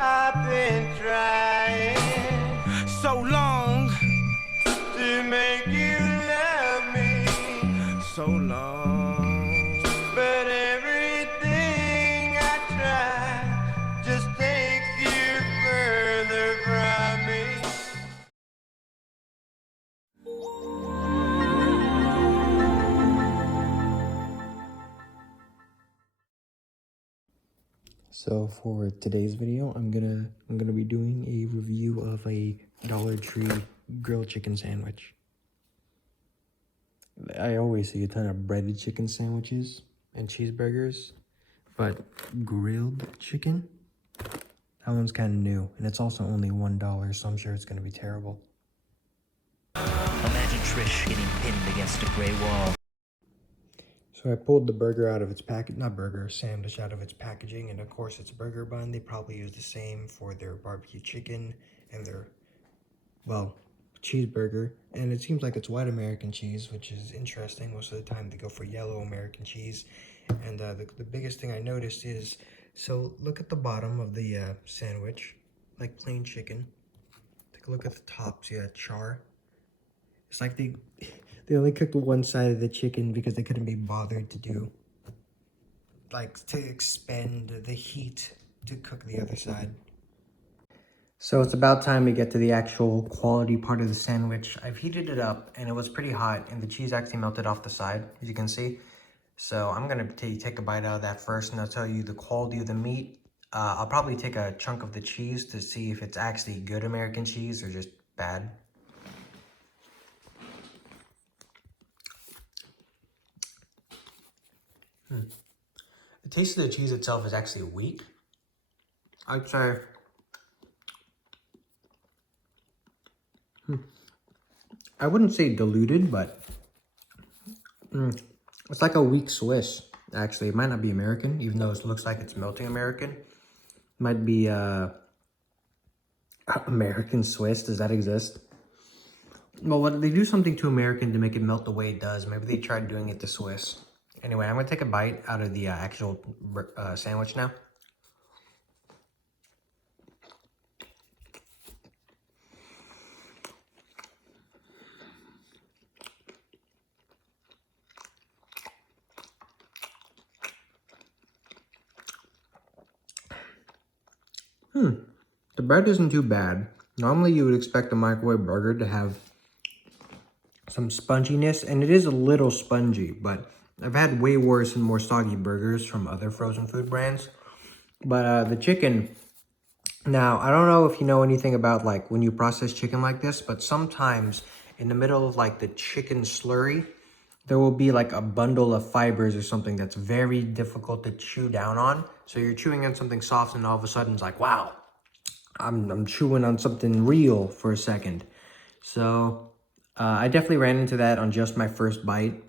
I've been trying so long to make you love me. So long. But everything I try just takes you further from me. So for today's video, I'm gonna be doing a review of a Dollar Tree grilled chicken sandwich. I always see a ton of breaded chicken sandwiches and cheeseburgers, but grilled chicken, that one's kind of new, and it's also only $1, so I'm sure it's gonna be terrible. Imagine Trish getting pinned against a gray wall. So I pulled the burger out of its sandwich out of its packaging, and of course it's a burger bun. They probably use the same for their barbecue chicken and their, well, cheeseburger. And it seems like it's white American cheese, which is interesting. Most of the time they go for yellow American cheese. And the biggest thing I noticed is, so look at the bottom of the sandwich, like plain chicken. Take a look at the top, see that char? It's like they only cooked one side of the chicken because they couldn't be bothered to expend the heat to cook the other side. So it's about time we get to the actual quality part of the sandwich. I've heated it up and it was pretty hot and the cheese actually melted off the side, as you can see. So I'm gonna take a bite out of that first and I'll tell you the quality of the meat. I'll probably take a chunk of the cheese to see if it's actually good American cheese or just bad. The taste of the cheese itself is actually weak. I'd say I wouldn't say diluted, but it's like a weak Swiss. Actually, it might not be American, even though it looks like it's melting American. It might be American Swiss. Does that exist? Well, what they do something to American to make it melt the way it does. Maybe they tried doing it to Swiss. Anyway, I'm gonna take a bite out of the actual sandwich now. The bread isn't too bad. Normally you would expect a microwave burger to have some sponginess, and it is a little spongy, but I've had way worse and more soggy burgers from other frozen food brands. But the chicken, now I don't know if you know anything about like when you process chicken like this, but sometimes in the middle of like the chicken slurry, there will be like a bundle of fibers or something that's very difficult to chew down on. So you're chewing on something soft and all of a sudden it's like, wow, I'm chewing on something real for a second. So I definitely ran into that on just my first bite.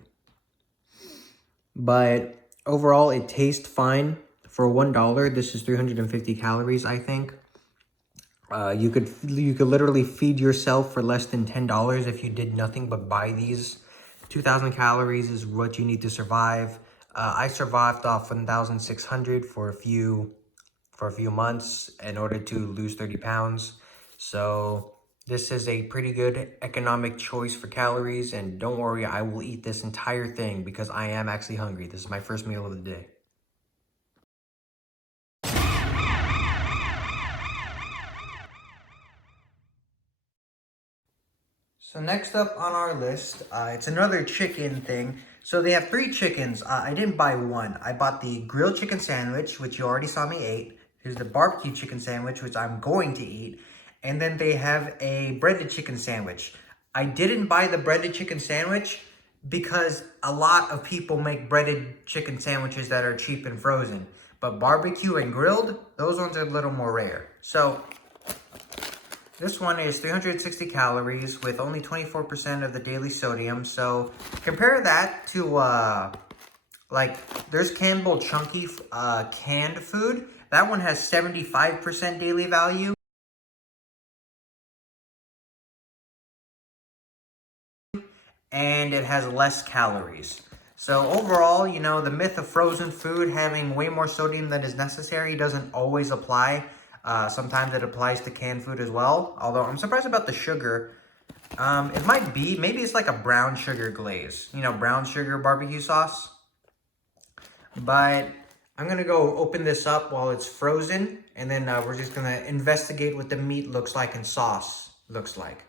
But overall, it tastes fine. For $1, this is 350 calories, I think. You could literally feed yourself for less than $10 if you did nothing but buy these. 2,000 calories is what you need to survive. I survived off 1,600 for a few months in order to lose 30 pounds. So this is a pretty good economic choice for calories. And don't worry, I will eat this entire thing because I am actually hungry. This is my first meal of the day. So next up on our list, it's another chicken thing. So they have 3 chickens. I didn't buy one. I bought the grilled chicken sandwich, which you already saw me eat. Here's the barbecue chicken sandwich, which I'm going to eat. And then they have a breaded chicken sandwich. I didn't buy the breaded chicken sandwich because a lot of people make breaded chicken sandwiches that are cheap and frozen. But barbecue and grilled, those ones are a little more rare. So this one is 360 calories with only 24% of the daily sodium. So compare that to like there's Campbell Chunky canned food. That one has 75% daily value. And it has less calories. So overall, you know, the myth of frozen food having way more sodium than is necessary doesn't always apply. Sometimes it applies to canned food as well. Although I'm surprised about the sugar. It might be, maybe it's like a brown sugar glaze. You know, brown sugar barbecue sauce. But I'm gonna go open this up while it's frozen. And then we're just gonna investigate what the meat looks like and sauce looks like.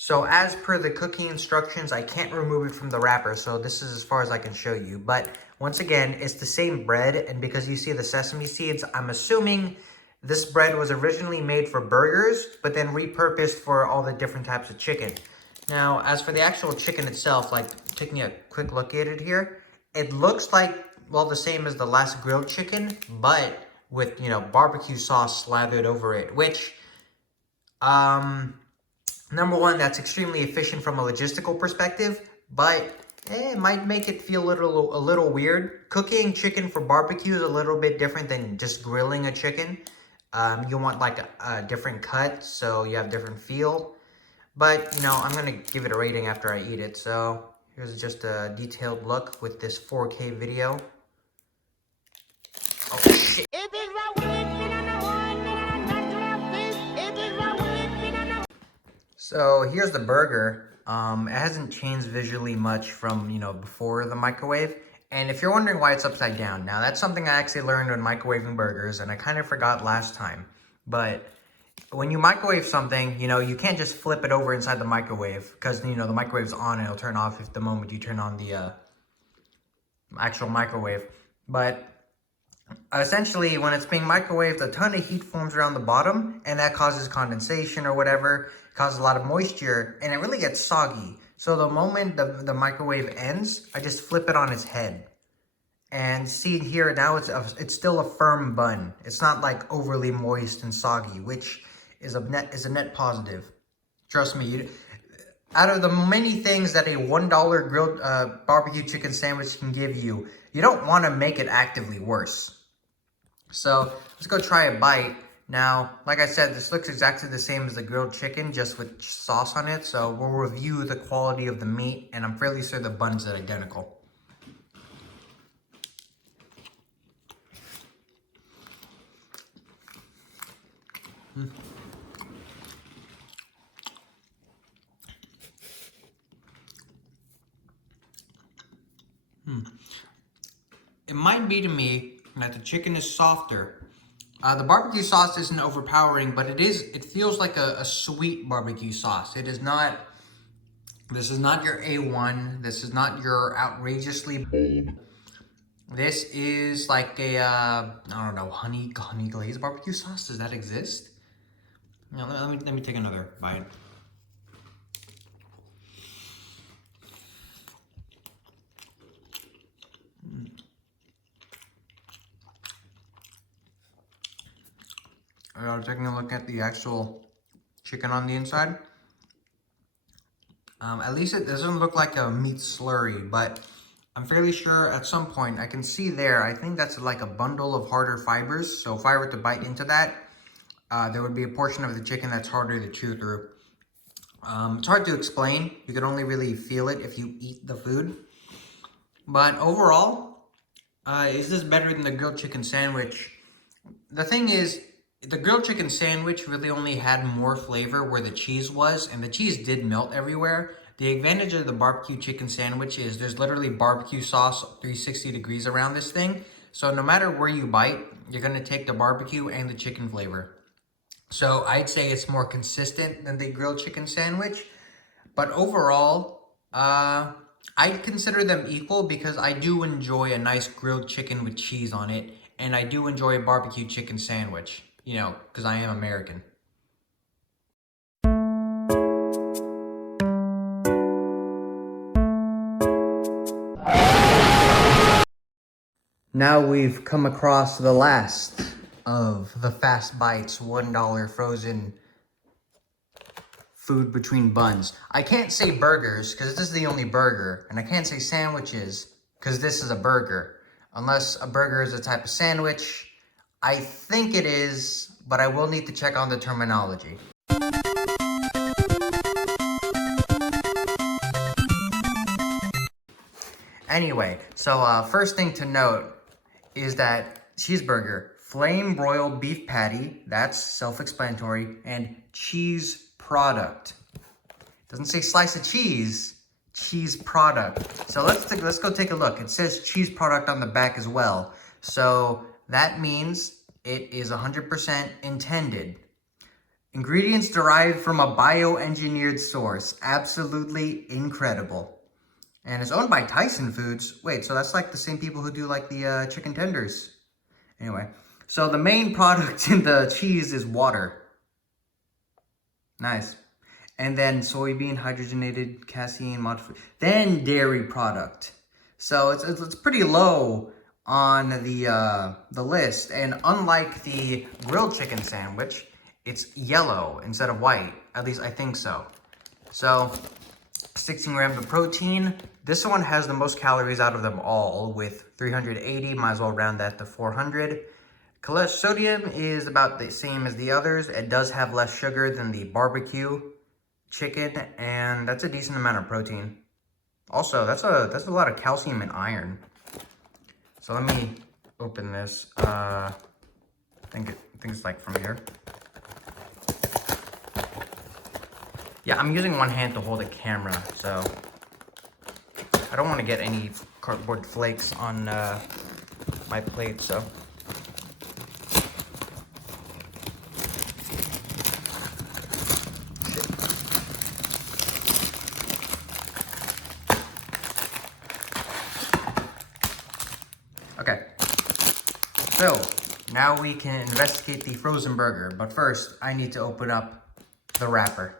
So as per the cooking instructions, I can't remove it from the wrapper, so this is as far as I can show you. But once again, it's the same bread, and because you see the sesame seeds, I'm assuming this bread was originally made for burgers, but then repurposed for all the different types of chicken. Now, as for the actual chicken itself, like taking a quick look at it here, it looks like, well, the same as the last grilled chicken, but with, you know, barbecue sauce slathered over it, which, number one, that's extremely efficient from a logistical perspective, but it might make it feel a little weird. Cooking chicken for barbecue is a little bit different than just grilling a chicken. You want like a different cut, so you have different feel. But, you know, I'm going to give it a rating after I eat it. So here's just a detailed look with this 4K video. Oh, shit. So here's the burger. It hasn't changed visually much from, you know, before the microwave. And if you're wondering why it's upside down, now that's something I actually learned when microwaving burgers, and I kind of forgot last time. But when you microwave something, you know, you can't just flip it over inside the microwave because, you know, the microwave's on and it'll turn off if the moment you turn on the actual microwave. But essentially, when it's being microwaved, a ton of heat forms around the bottom, and that causes condensation or whatever, causes a lot of moisture, and it really gets soggy. So the moment the microwave ends, I just flip it on its head. And see here, now it's still a firm bun. It's not like overly moist and soggy, which is a net positive. Trust me, out of the many things that a $1 grilled barbecue chicken sandwich can give you, you don't want to make it actively worse. So let's go try a bite. Now, like I said, this looks exactly the same as the grilled chicken, just with sauce on it. So we'll review the quality of the meat, and I'm fairly sure the buns are identical. It might be to me that the chicken is softer. The barbecue sauce isn't overpowering, but it feels like a sweet barbecue sauce. It is not, this is not your A1. This is not your outrageously bold. This is like a, I don't know, honey glazed barbecue sauce. Does that exist? Now, let me take another bite. Taking a look at the actual chicken on the inside. At least it doesn't look like a meat slurry, but I'm fairly sure at some point, I can see there, I think that's like a bundle of harder fibers. So if I were to bite into that, there would be a portion of the chicken that's harder to chew through. It's hard to explain. You can only really feel it if you eat the food. But overall, is this better than the grilled chicken sandwich? The thing is, the grilled chicken sandwich really only had more flavor where the cheese was, and the cheese did melt everywhere. The advantage of the barbecue chicken sandwich is there's literally barbecue sauce 360 degrees around this thing. So no matter where you bite, you're going to take the barbecue and the chicken flavor. So I'd say it's more consistent than the grilled chicken sandwich. But overall, I'd consider them equal because I do enjoy a nice grilled chicken with cheese on it. And I do enjoy a barbecue chicken sandwich, you know, because I am American. Now we've come across the last of the Fast Bites $1 frozen food between buns. I can't say burgers because this is the only burger, and I can't say sandwiches because this is a burger. Unless a burger is a type of sandwich. I think it is, but I will need to check on the terminology. Anyway, so first thing to note is that cheeseburger, flame broiled beef patty, that's self-explanatory, and cheese product. It doesn't say slice of cheese, cheese product. So let's go take a look. It says cheese product on the back as well. So that means it is 100% intended. Ingredients derived from a bioengineered source. Absolutely incredible. And it's owned by Tyson Foods. Wait, so that's like the same people who do like the chicken tenders. Anyway, so the main product in the cheese is water. Nice. And then soybean, hydrogenated, casein, modified. Then dairy product. So it's pretty low on the list. And unlike the grilled chicken sandwich, it's yellow instead of white. At least I think so. So 16 grams of protein. This one has the most calories out of them all with 380. Might as well round that to 400. Sodium is about the same as the others. It does have less sugar than the barbecue chicken, and that's a decent amount of protein. Also, that's a lot of calcium and iron. So let me open this. I think it's like from here. Yeah, I'm using one hand to hold the camera, so I don't want to get any cardboard flakes on my plate, so. Okay, so now we can investigate the frozen burger, but first I need to open up the wrapper.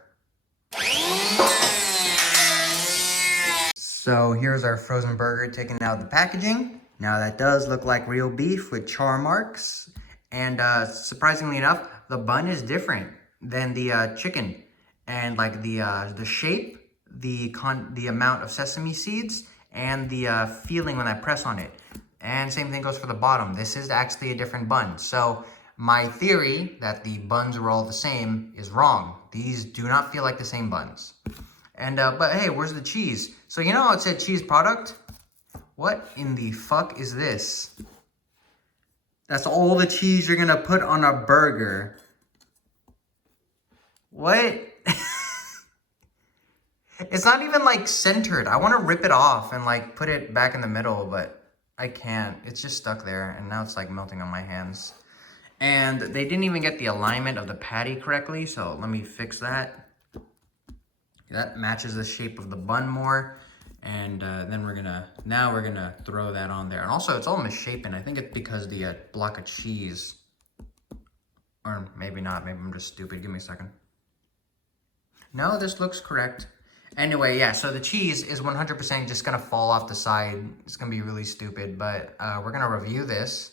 So here's our frozen burger taken out of the packaging. Now that does look like real beef with char marks, and surprisingly enough, the bun is different than the chicken, and like the shape, the amount of sesame seeds, and the feeling when I press on it. And same thing goes for the bottom. This is actually a different bun. So my theory that the buns were all the same is wrong. These do not feel like the same buns. And, but hey, where's the cheese? So you know how it said cheese product? What in the fuck is this? That's all the cheese you're gonna put on a burger. What? It's not even like centered. I want to rip it off and like put it back in the middle, but I can't. It's just stuck there, and now it's like melting on my hands. And they didn't even get the alignment of the patty correctly, so let me fix that. That matches the shape of the bun more. And then we're gonna throw that on there. And also, it's all misshapen. I think it's because the block of cheese. Or maybe not. Maybe I'm just stupid. Give me a second. No, this looks correct. Anyway, yeah, so the cheese is 100% just gonna fall off the side. It's gonna be really stupid, but we're gonna review this.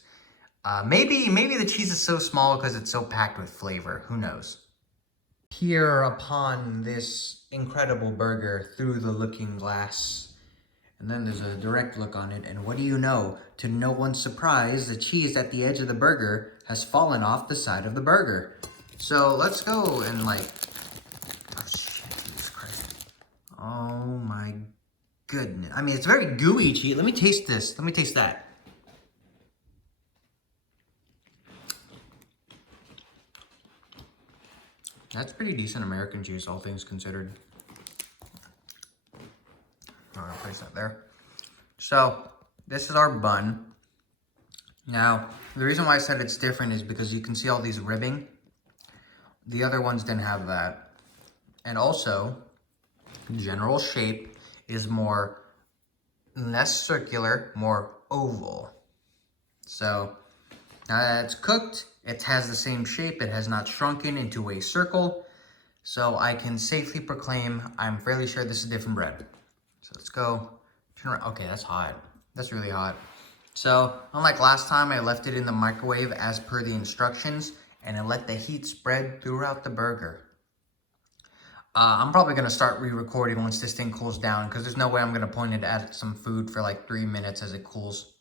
Maybe the cheese is so small because it's so packed with flavor. Who knows? Here upon this incredible burger through the looking glass. And then there's a direct look on it, and what do you know? To no one's surprise, the cheese at the edge of the burger has fallen off the side of the burger. So let's go and like, oh shit, Jesus Christ. Oh my goodness. I mean, it's very gooey cheese. Let me taste this. Let me taste that. That's pretty decent American cheese, all things considered. I'm gonna place that there. So, this is our bun. Now, the reason why I said it's different is because you can see all these ribbing. The other ones didn't have that. And also, general shape is less circular, more oval. So, now that it's cooked, it has the same shape. It has not shrunken into a circle. So I can safely proclaim I'm fairly sure this is different bread. So let's go turn around. Okay, that's hot. That's really hot. So unlike last time, I left it in the microwave as per the instructions, and I let the heat spread throughout the burger. I'm probably gonna start re-recording once this thing cools down, because there's no way I'm gonna point it at some food for like 3 minutes as it cools.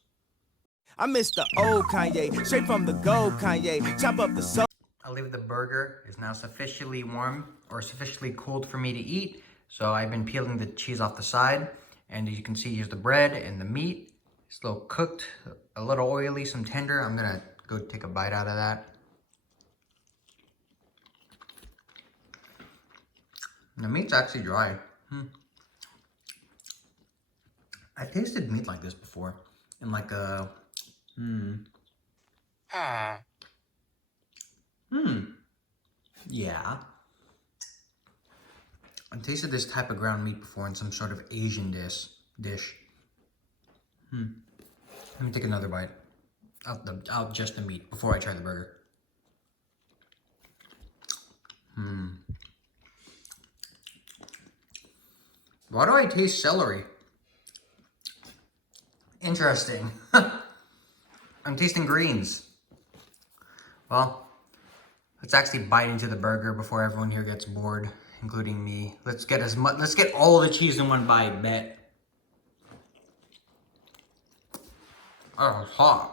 I miss the old Kanye, straight from the gold Kanye. Chop up the soul. I believe the burger is now sufficiently warm or sufficiently cooled for me to eat. So I've been peeling the cheese off the side. And as you can see, here's the bread and the meat. It's a little cooked, a little oily, some tender. I'm gonna go take a bite out of that. The meat's actually dry. I tasted meat like this before. In like a... Yeah. I tasted this type of ground meat before in some sort of Asian dish. Let me take another bite out just the meat before I try the burger. Why do I taste celery? Interesting. I'm tasting greens. Well, let's actually bite into the burger before everyone here gets bored, including me. Let's get all the cheese in one bite, bet. Oh, it's hot.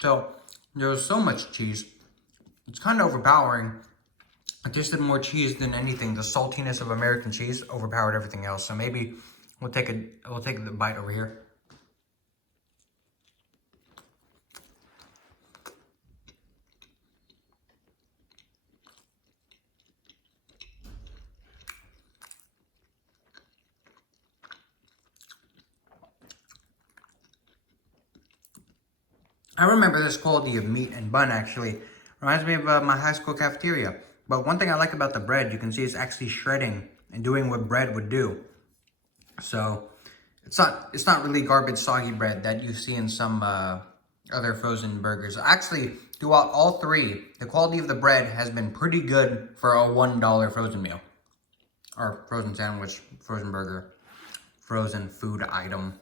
So, there's so much cheese. It's kind of overpowering. I tasted more cheese than anything. The saltiness of American cheese overpowered everything else. So maybe we'll take the bite over here. I remember this quality of meat and bun actually. Reminds me of my high school cafeteria. But one thing I like about the bread, you can see it's actually shredding and doing what bread would do. So it's not really garbage soggy bread that you see in some other frozen burgers. Actually, throughout all three, the quality of the bread has been pretty good for a $1 frozen meal. Or frozen sandwich, frozen burger, frozen food item.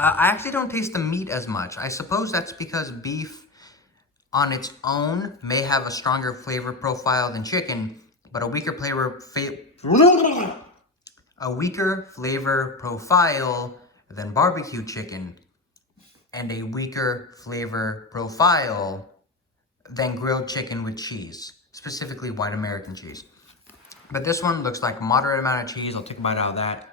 I actually don't taste the meat as much. I suppose that's because beef on its own may have a stronger flavor profile than chicken, but a weaker flavor profile than barbecue chicken, and a weaker flavor profile than grilled chicken with cheese, specifically white American cheese. But this one looks like a moderate amount of cheese. I'll take a bite out of that.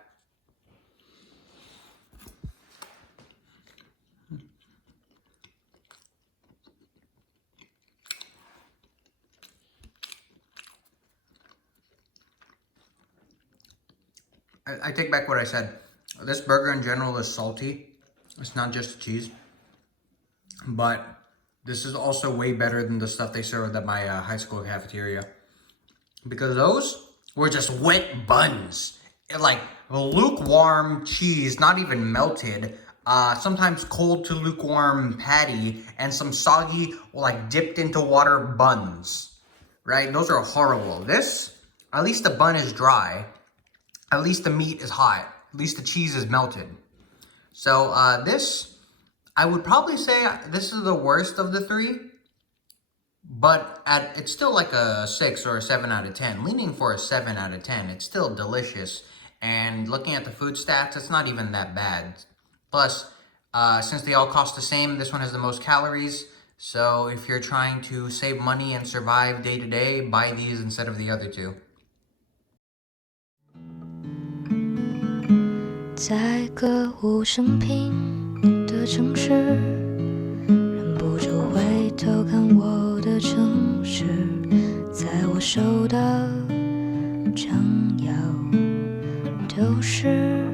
I take back what I said. This burger in general is salty. It's not just cheese. But this is also way better than the stuff they served at my high school cafeteria. Because those were just wet buns. Like lukewarm cheese, not even melted. Sometimes cold to lukewarm patty. And some soggy, like dipped into water buns. Right? Those are horrible. This, at least the bun is dry. At least the meat is hot. At least the cheese is melted. So this, I would probably say this is the worst of the three. But it's still like a 6 or a 7 out of 10. Leaning for a 7 out of 10. It's still delicious. And looking at the food stats, it's not even that bad. Plus, since they all cost the same, this one has the most calories. So if you're trying to save money and survive day to day, buy these instead of the other two. 在个无声平的城市，忍不住回头看我的城市，在我手的张摇都是